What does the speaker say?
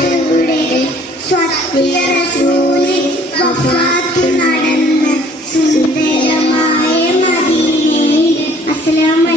അവിടെ സ്വപ്ന റസൂലിൽ സുന്ദരമായ മദീനയിൽ അസ്സലാമു